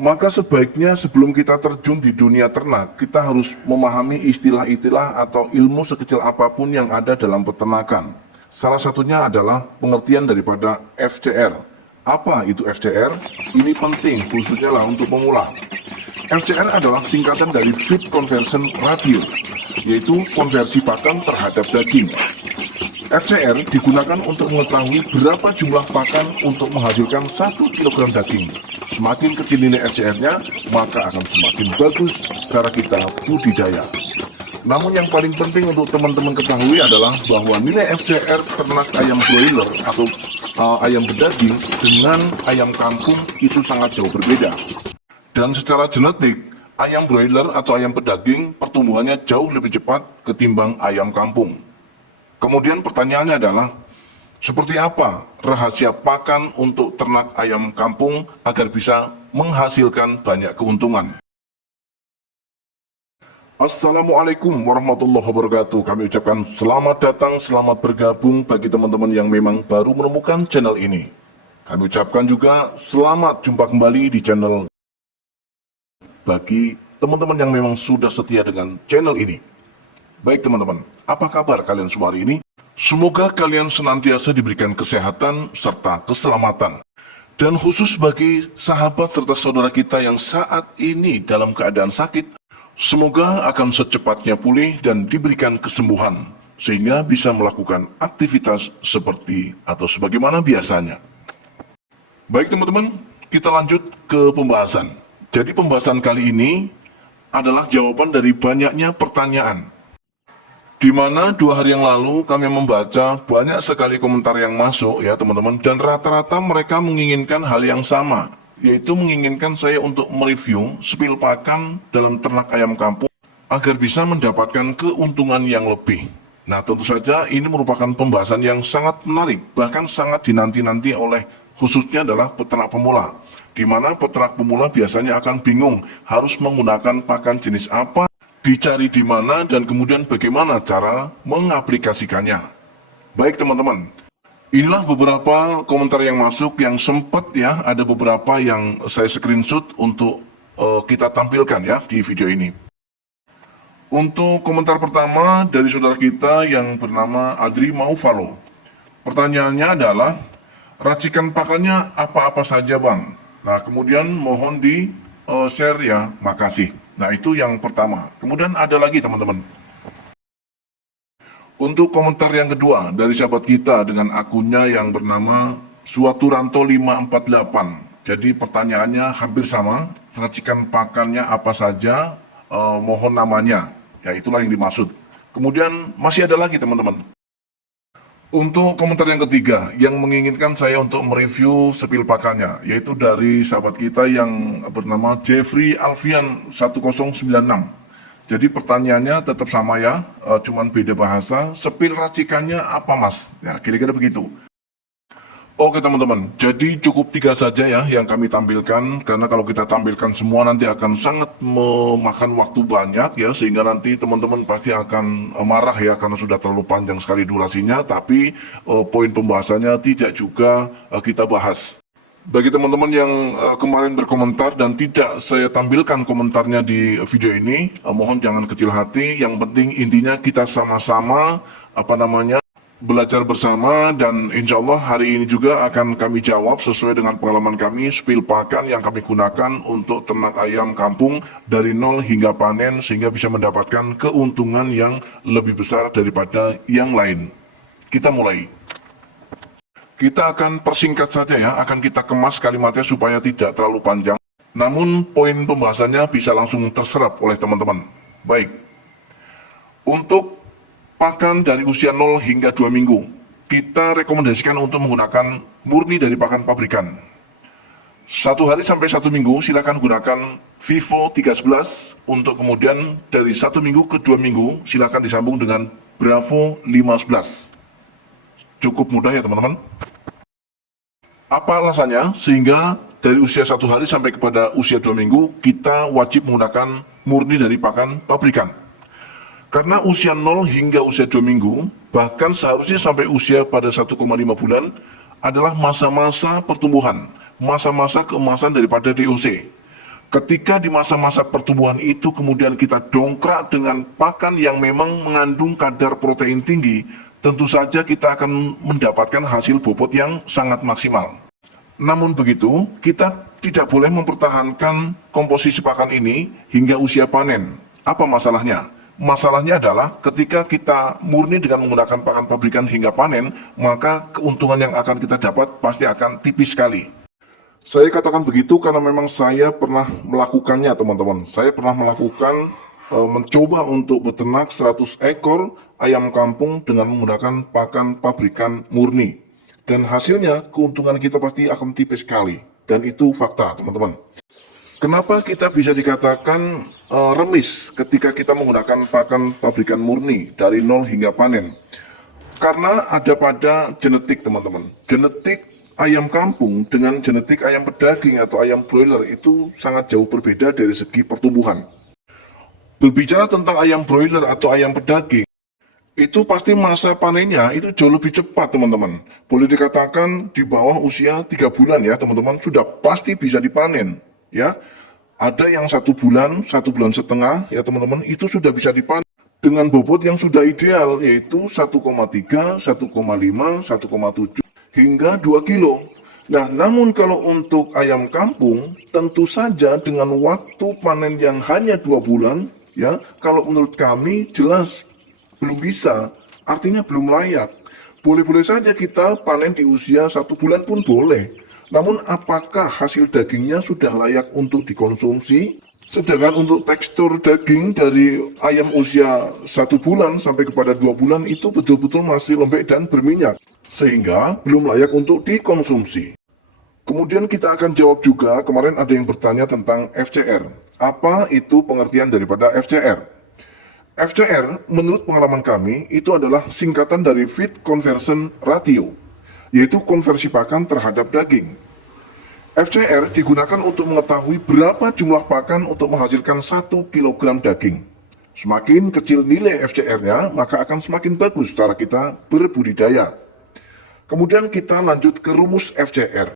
Maka sebaiknya sebelum kita terjun di dunia ternak, kita harus memahami istilah-istilah atau ilmu sekecil apapun yang ada dalam peternakan. Salah satunya adalah pengertian daripada FCR. Apa itu FCR? Ini penting khususnya lah untuk pemula. FCR adalah singkatan dari Feed Conversion Ratio, yaitu konversi pakan terhadap daging. FCR digunakan untuk mengetahui berapa jumlah pakan untuk menghasilkan 1 kg daging. Semakin kecil nilai FCR-nya, maka akan semakin bagus cara kita budidaya. Namun yang paling penting untuk teman-teman ketahui adalah bahwa nilai FCR ternak ayam broiler atau ayam bedaging dengan ayam kampung itu sangat jauh berbeda. Dan secara genetik, ayam broiler atau ayam pedaging pertumbuhannya jauh lebih cepat ketimbang ayam kampung. Kemudian pertanyaannya adalah, seperti apa rahasia pakan untuk ternak ayam kampung agar bisa menghasilkan banyak keuntungan? Assalamualaikum warahmatullahi wabarakatuh. Kami ucapkan selamat datang, selamat bergabung bagi teman-teman yang memang baru menemukan channel ini. Kami ucapkan juga selamat jumpa kembali di channel bagi teman-teman yang memang sudah setia dengan channel ini. Baik teman-teman, apa kabar kalian semua hari ini? Semoga kalian senantiasa diberikan kesehatan serta keselamatan. Dan khusus bagi sahabat serta saudara kita yang saat ini dalam keadaan sakit, semoga akan secepatnya pulih dan diberikan kesembuhan, sehingga bisa melakukan aktivitas seperti atau sebagaimana biasanya. Baik teman-teman, kita lanjut ke pembahasan. Jadi pembahasan kali ini adalah jawaban dari banyaknya pertanyaan, di mana 2 hari yang lalu kami membaca banyak sekali komentar yang masuk ya teman-teman, dan rata-rata mereka menginginkan hal yang sama, yaitu menginginkan saya untuk mereview spil pakan dalam ternak ayam kampung agar bisa mendapatkan keuntungan yang lebih. Nah tentu saja ini merupakan pembahasan yang sangat menarik, bahkan sangat dinanti-nanti oleh khususnya adalah peternak pemula, di mana peternak pemula biasanya akan bingung harus menggunakan pakan jenis apa, dicari di mana, dan kemudian bagaimana cara mengaplikasikannya. Baik teman-teman, inilah beberapa komentar yang masuk yang sempat ya, ada beberapa yang saya screenshot untuk kita tampilkan ya di video ini. Untuk komentar pertama dari saudara kita yang bernama Adri Maufalo. Pertanyaannya adalah, racikan pakannya apa-apa saja bang? Nah kemudian mohon di share ya, makasih. Nah itu yang pertama. Kemudian ada lagi teman-teman. Untuk komentar yang kedua dari sahabat kita dengan akunnya yang bernama Suaturanto 548. Jadi pertanyaannya hampir sama. Racikan pakannya apa saja, mohon namanya. Ya itulah yang dimaksud. Kemudian masih ada lagi teman-teman. Untuk komentar yang ketiga, yang menginginkan saya untuk mereview spil pakannya, yaitu dari sahabat kita yang bernama Jeffrey Alfian 1096. Jadi pertanyaannya tetap sama ya, cuman beda bahasa. Spil racikannya apa mas? Ya kira-kira begitu. Oke teman-teman, jadi cukup 3 saja ya yang kami tampilkan, karena kalau kita tampilkan semua nanti akan sangat memakan waktu banyak ya, sehingga nanti teman-teman pasti akan marah ya, karena sudah terlalu panjang sekali durasinya, tapi poin pembahasannya tidak juga kita bahas. Bagi teman-teman yang kemarin berkomentar dan tidak saya tampilkan komentarnya di video ini, mohon jangan kecil hati, yang penting intinya kita sama-sama belajar bersama, dan insya Allah hari ini juga akan kami jawab sesuai dengan pengalaman kami spil pakan yang kami gunakan untuk ternak ayam kampung dari nol hingga panen, sehingga bisa mendapatkan keuntungan yang lebih besar daripada yang lain. Kita mulai. Kita akan persingkat saja ya, akan kita kemas kalimatnya supaya tidak terlalu panjang, namun poin pembahasannya bisa langsung terserap oleh teman-teman. Baik, untuk pakan dari usia 0 hingga 2 minggu, kita rekomendasikan untuk menggunakan murni dari pakan pabrikan. 1 hari sampai 1 minggu silakan gunakan Vivo 311, untuk kemudian dari 1 minggu ke 2 minggu silakan disambung dengan Bravo 511. Cukup mudah ya teman-teman. Apa alasannya? Sehingga dari usia 1 hari sampai kepada usia 2 minggu kita wajib menggunakan murni dari pakan pabrikan. Karena usia 0 hingga usia 2 minggu, bahkan seharusnya sampai usia pada 1,5 bulan, adalah masa-masa pertumbuhan, masa-masa keemasan daripada DOC. Ketika di masa-masa pertumbuhan itu kemudian kita dongkrak dengan pakan yang memang mengandung kadar protein tinggi, tentu saja kita akan mendapatkan hasil bobot yang sangat maksimal. Namun begitu, kita tidak boleh mempertahankan komposisi pakan ini hingga usia panen. Apa masalahnya? Masalahnya adalah ketika kita murni dengan menggunakan pakan pabrikan hingga panen, maka keuntungan yang akan kita dapat pasti akan tipis sekali. Saya katakan begitu karena memang saya pernah melakukannya, teman-teman. Saya pernah melakukan mencoba untuk beternak 100 ekor ayam kampung dengan menggunakan pakan pabrikan murni. Dan hasilnya keuntungan kita pasti akan tipis sekali. Dan itu fakta, teman-teman. Kenapa kita bisa dikatakan remis ketika kita menggunakan pakan pabrikan murni dari nol hingga panen? Karena ada pada genetik, teman-teman. Genetik ayam kampung dengan genetik ayam pedaging atau ayam broiler itu sangat jauh berbeda dari segi pertumbuhan. Berbicara tentang ayam broiler atau ayam pedaging, itu pasti masa panennya itu jauh lebih cepat, teman-teman. Boleh dikatakan di bawah usia 3 bulan ya, teman-teman, sudah pasti bisa dipanen. Ya, ada yang 1 bulan, 1,5 bulan, ya teman-teman, itu sudah bisa dipanen dengan bobot yang sudah ideal, yaitu 1,3, 1,5, 1,7 hingga 2 kilo. Nah, namun kalau untuk ayam kampung, tentu saja dengan waktu panen yang hanya 2 bulan, ya, kalau menurut kami jelas belum bisa, artinya belum layak. Boleh-boleh saja kita panen di usia 1 bulan pun boleh. Namun apakah hasil dagingnya sudah layak untuk dikonsumsi? Sedangkan untuk tekstur daging dari ayam usia 1 bulan sampai kepada 2 bulan itu betul-betul masih lembek dan berminyak, sehingga belum layak untuk dikonsumsi. Kemudian kita akan jawab juga, kemarin ada yang bertanya tentang FCR. Apa itu pengertian daripada FCR? FCR menurut pengalaman kami itu adalah singkatan dari Feed Conversion Ratio, yaitu konversi pakan terhadap daging. FCR digunakan untuk mengetahui berapa jumlah pakan untuk menghasilkan 1 kg daging. Semakin kecil nilai FCR-nya, maka akan semakin bagus cara kita berbudidaya. Kemudian kita lanjut ke rumus FCR.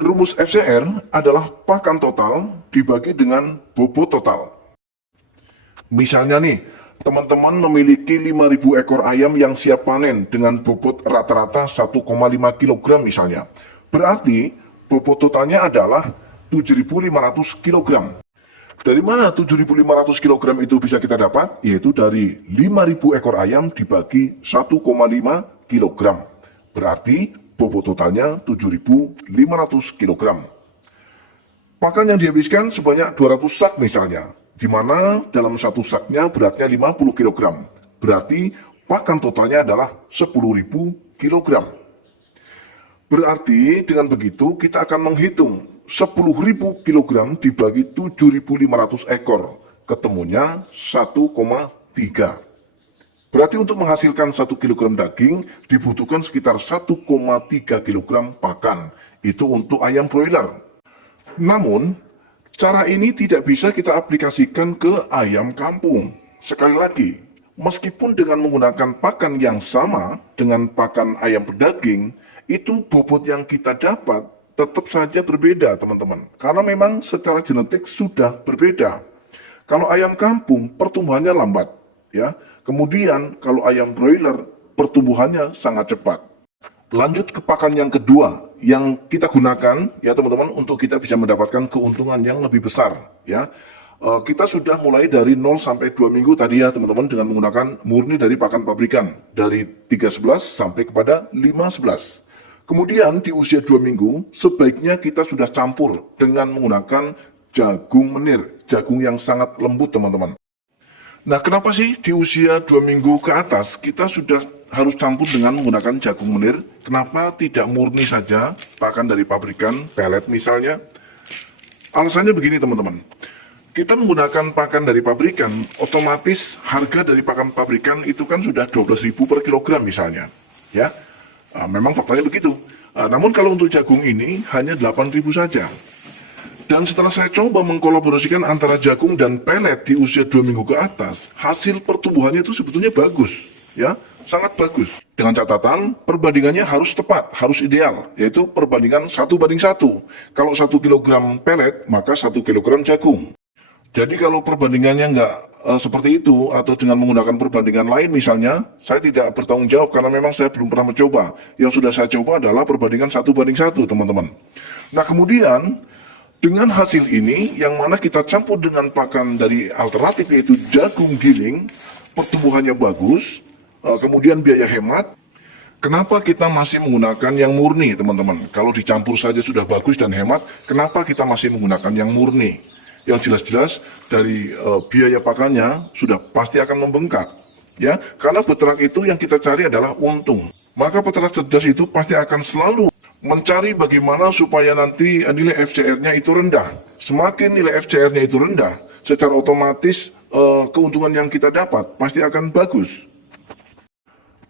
Rumus FCR adalah pakan total dibagi dengan bobot total. Misalnya nih, teman-teman memiliki 5.000 ekor ayam yang siap panen dengan bobot rata-rata 1,5 kg misalnya. Berarti bobot totalnya adalah 7.500 kg. Dari mana 7.500 kg itu bisa kita dapat? Yaitu dari 5.000 ekor ayam dibagi 1,5 kg. Berarti bobot totalnya 7.500 kg. Pakan yang dihabiskan sebanyak 200 sak misalnya, di mana dalam satu saknya beratnya 50 kg. Berarti pakan totalnya adalah 10.000 kg. Berarti dengan begitu kita akan menghitung 10.000 kg dibagi 7.500 ekor. Ketemunya 1,3. Berarti untuk menghasilkan 1 kg daging dibutuhkan sekitar 1,3 kg pakan. Itu untuk ayam broiler. Namun, cara ini tidak bisa kita aplikasikan ke ayam kampung. Sekali lagi, meskipun dengan menggunakan pakan yang sama dengan pakan ayam pedaging, itu bobot yang kita dapat tetap saja berbeda, teman-teman. Karena memang secara genetik sudah berbeda. Kalau ayam kampung pertumbuhannya lambat, ya. Kemudian kalau ayam broiler pertumbuhannya sangat cepat. Lanjut ke pakan yang kedua yang kita gunakan ya teman-teman untuk kita bisa mendapatkan keuntungan yang lebih besar ya. Kita sudah mulai dari 0 sampai 2 minggu tadi ya teman-teman dengan menggunakan murni dari pakan pabrikan dari 311 sampai kepada 511. Kemudian di usia 2 minggu sebaiknya kita sudah campur dengan menggunakan jagung menir, jagung yang sangat lembut teman-teman. Nah, kenapa sih di usia 2 minggu ke atas kita sudah harus campur dengan menggunakan jagung menir? Kenapa tidak murni saja pakan dari pabrikan, pelet misalnya? Alasannya begini teman-teman. Kita menggunakan pakan dari pabrikan, otomatis harga dari pakan pabrikan itu kan sudah 12.000 per kilogram misalnya. Ya, memang faktanya begitu. Namun kalau untuk jagung ini hanya 8.000 saja. Dan setelah saya coba mengkolaborasikan antara jagung dan pelet di usia 2 minggu ke atas, hasil pertumbuhannya itu sebetulnya bagus, ya, sangat bagus. Dengan catatan, perbandingannya harus tepat, harus ideal, yaitu perbandingan 1:1. Kalau 1 kilogram pelet, maka 1 kilogram jagung. Jadi kalau perbandingannya nggak seperti itu, atau dengan menggunakan perbandingan lain misalnya, saya tidak bertanggung jawab karena memang saya belum pernah mencoba. Yang sudah saya coba adalah perbandingan 1:1, teman-teman. Nah kemudian, dengan hasil ini, yang mana kita campur dengan pakan dari alternatif yaitu jagung giling, pertumbuhannya bagus, kemudian biaya hemat. Kenapa kita masih menggunakan yang murni, teman-teman? Kalau dicampur saja sudah bagus dan hemat, kenapa kita masih menggunakan yang murni? Yang jelas-jelas dari biaya pakannya sudah pasti akan membengkak, ya. Karena peternak itu yang kita cari adalah untung. Maka peternak cerdas itu pasti akan selalu mencari bagaimana supaya nanti nilai FCR-nya itu rendah. Semakin nilai FCR-nya itu rendah, secara otomatis keuntungan yang kita dapat pasti akan bagus.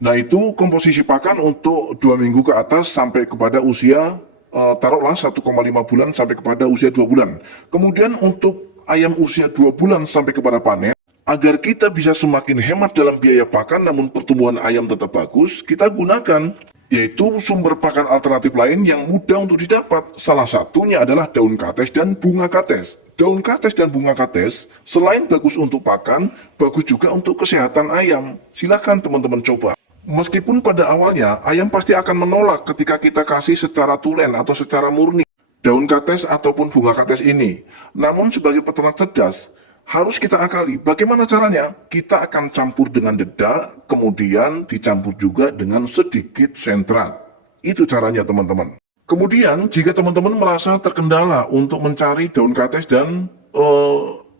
Nah itu komposisi pakan untuk 2 minggu ke atas sampai kepada usia taruhlah 1,5 bulan sampai kepada usia 2 bulan. Kemudian untuk ayam usia 2 bulan sampai kepada panen, agar kita bisa semakin hemat dalam biaya pakan namun pertumbuhan ayam tetap bagus, kita gunakan yaitu sumber pakan alternatif lain yang mudah untuk didapat. Salah satunya adalah daun kates dan bunga kates. Daun kates dan bunga kates selain bagus untuk pakan, bagus juga untuk kesehatan ayam. Silakan teman-teman coba. Meskipun pada awalnya ayam pasti akan menolak ketika kita kasih secara tulen atau secara murni daun kates ataupun bunga kates ini. Namun sebagai peternak cerdas, harus kita akali. Bagaimana caranya? Kita akan campur dengan dedak, kemudian dicampur juga dengan sedikit sentrat. Itu caranya teman-teman. Kemudian jika teman-teman merasa terkendala untuk mencari daun kates dan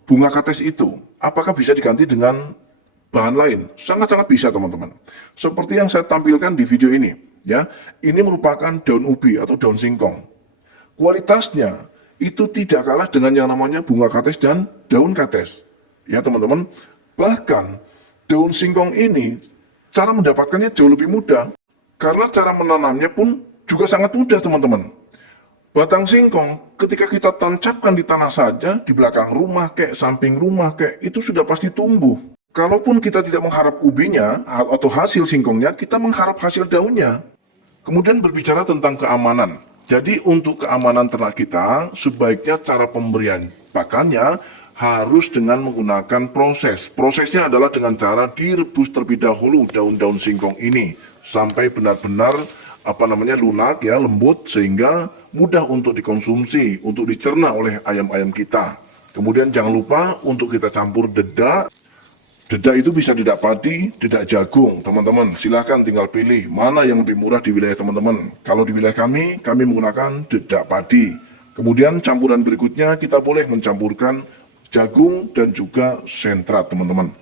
bunga kates itu, apakah bisa diganti dengan bahan lain? Sangat-sangat bisa teman-teman. Seperti yang saya tampilkan di video ini, ya. Ini merupakan daun ubi atau daun singkong. Kualitasnya itu tidak kalah dengan yang namanya bunga kates dan daun kates. Ya teman-teman, bahkan daun singkong ini cara mendapatkannya jauh lebih mudah. Karena cara menanamnya pun juga sangat mudah teman-teman. Batang singkong ketika kita tancapkan di tanah saja, di belakang rumah kek, samping rumah kek, itu sudah pasti tumbuh. Kalaupun kita tidak mengharap ubinya atau hasil singkongnya, kita mengharap hasil daunnya. Kemudian berbicara tentang keamanan. Jadi untuk keamanan ternak kita, sebaiknya cara pemberian pakannya harus dengan menggunakan proses. Prosesnya adalah dengan cara direbus terlebih dahulu daun-daun singkong ini sampai benar-benar lunak ya, lembut sehingga mudah untuk dikonsumsi, untuk dicerna oleh ayam-ayam kita. Kemudian jangan lupa untuk kita campur dedak. Dedak itu bisa dedak padi, dedak jagung, teman-teman. Silahkan tinggal pilih mana yang lebih murah di wilayah teman-teman. Kalau di wilayah kami menggunakan dedak padi. Kemudian campuran berikutnya kita boleh mencampurkan jagung dan juga sentrat, teman-teman.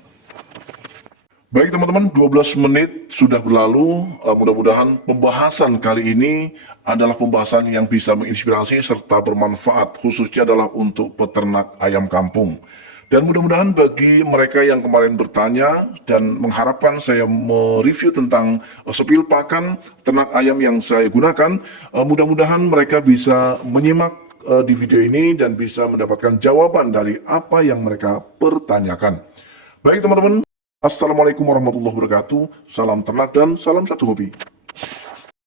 Baik teman-teman, 12 menit sudah berlalu. Mudah-mudahan pembahasan kali ini adalah pembahasan yang bisa menginspirasi serta bermanfaat, khususnya adalah untuk peternak ayam kampung. Dan mudah-mudahan bagi mereka yang kemarin bertanya dan mengharapkan saya mereview tentang sepil pakan ternak ayam yang saya gunakan, mudah-mudahan mereka bisa menyimak di video ini dan bisa mendapatkan jawaban dari apa yang mereka pertanyakan. Baik teman-teman, Assalamualaikum warahmatullahi wabarakatuh, salam ternak dan salam satu hobi.